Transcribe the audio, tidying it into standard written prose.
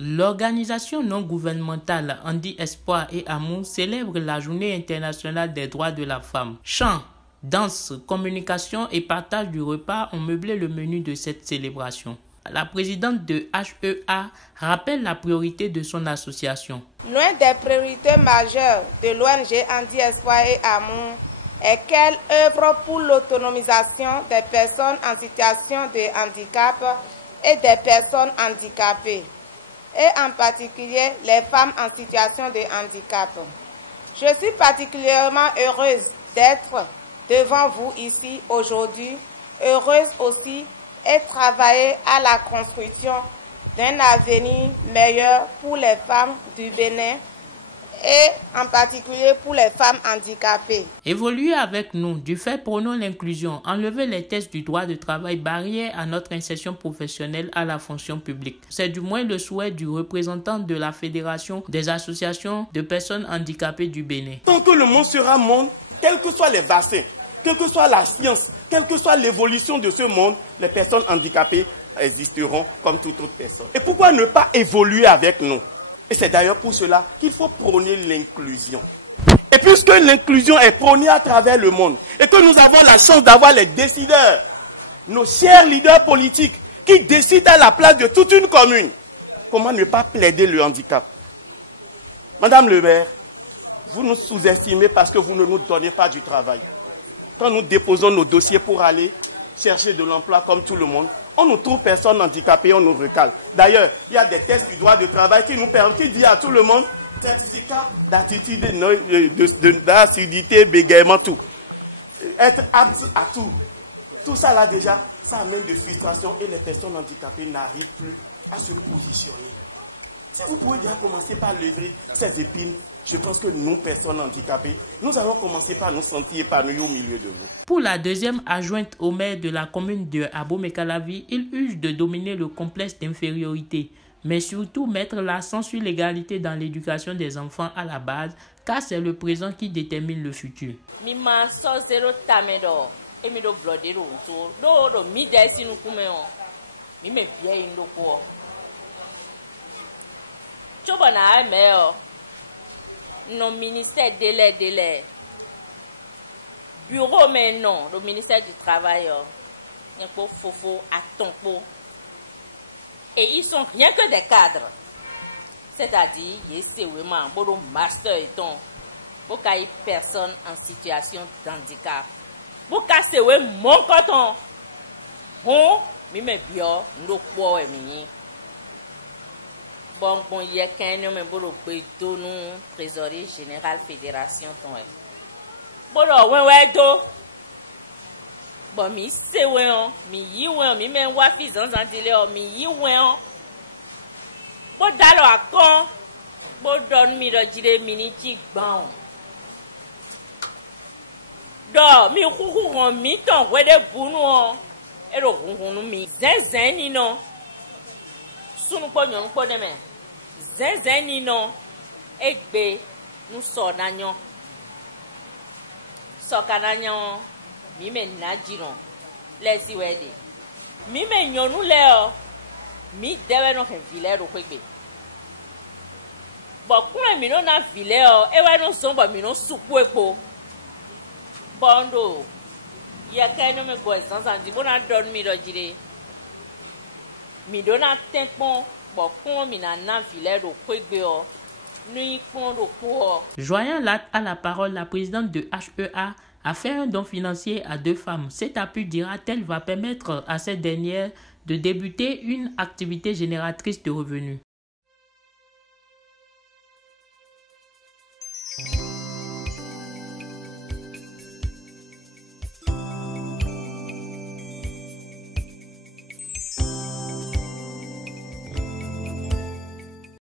L'organisation non gouvernementale Handi Espoir et Amour célèbre la Journée internationale des droits de la femme. Chants, danse, communication et partage du repas ont meublé le menu de cette célébration. La présidente de HEA rappelle la priorité de son association. L'une des priorités majeures de l'ONG Handi Espoir et Amour est qu'elle œuvre pour l'autonomisation des personnes en situation de handicap et des personnes handicapées, et en particulier les femmes en situation de handicap. Je suis particulièrement heureuse d'être devant vous ici aujourd'hui, heureuse aussi et travailler à la construction d'un avenir meilleur pour les femmes du Bénin et en particulier pour les femmes handicapées. Évoluer avec nous, du fait prônons l'inclusion, enlever les tests du droit de travail, barrière à notre insertion professionnelle à la fonction publique. C'est du moins le souhait du représentant de la Fédération des associations de personnes handicapées du Bénin. Tant que le monde sera monde, quels que soient les vaccins, quelle que soit la science, quelle que soit l'évolution de ce monde, les personnes handicapées existeront comme toute autre personne. Et pourquoi ne pas évoluer avec nous? Et c'est d'ailleurs pour cela qu'il faut prôner l'inclusion. Et puisque l'inclusion est prônée à travers le monde, et que nous avons la chance d'avoir les décideurs, nos chers leaders politiques, qui décident à la place de toute une commune, comment ne pas plaider le handicap? Madame le maire, vous nous sous-estimez parce que vous ne nous donnez pas du travail. Quand nous déposons nos dossiers pour aller chercher de l'emploi comme tout le monde, on nous trouve personnes handicapées, on nous recale. D'ailleurs, il y a des tests du droit de travail qui nous permettent, qui disent à tout le monde, certificat d'attitude, d'assiduité, bégaiement, tout. Être apte à tout. Tout ça là déjà, ça amène de frustration et les personnes handicapées n'arrivent plus à se positionner. Si vous pouvez déjà commencer par lever ces épines, je pense que nous, personnes handicapées, nous allons commencer par nous sentir épanouis au milieu de vous. Pour la deuxième adjointe au maire de la commune de Abomey-Calavi, il urge de dominer le complexe d'infériorité, mais surtout mettre l'accent sur l'égalité dans l'éducation des enfants à la base, car c'est le présent qui détermine le futur. Non ministère délai. Bureau mais non, le ministère du Travail, il y a fofo à tompo. Et ils sont rien que des cadres. C'est-à-dire, c'est vraiment bon master et ton. Pour qu'il y ait personne en situation de handicap. Pour qu'il y ait mon coton. Bon, mais bien, nous pouvons y bon, il y a qu'un homme qui est trésorier général fédération. Bon, bon, mi se weon, mi yi weon, mi men wafi zanzan dile o, mi yi weon. Bon, dalo akon, bon, don mi do jide miniti gban. Do, mi kukuron mi ton wede bunu e do kukuron mi zen ni non. Sunu po nyon po deme. Zen ni non. Egbe nous so nanyon. So kananyon mi me najiron. Lesi wede. Mi me nyonu le o. Mi dewe no ken vile ro kwegbe. Bo kuna mi no na vile o, ewe no sombo mi no supu epo. Bondo. Ya keno me go sansan di bona don mi do jire. Mi dona tempon, bo kon mi na nan vile ro kwegbe o. Joignant à la parole, la présidente de HEA a fait un don financier à 2 femmes. Cet appui, dira-t-elle, va permettre à cette dernière de débuter une activité génératrice de revenus.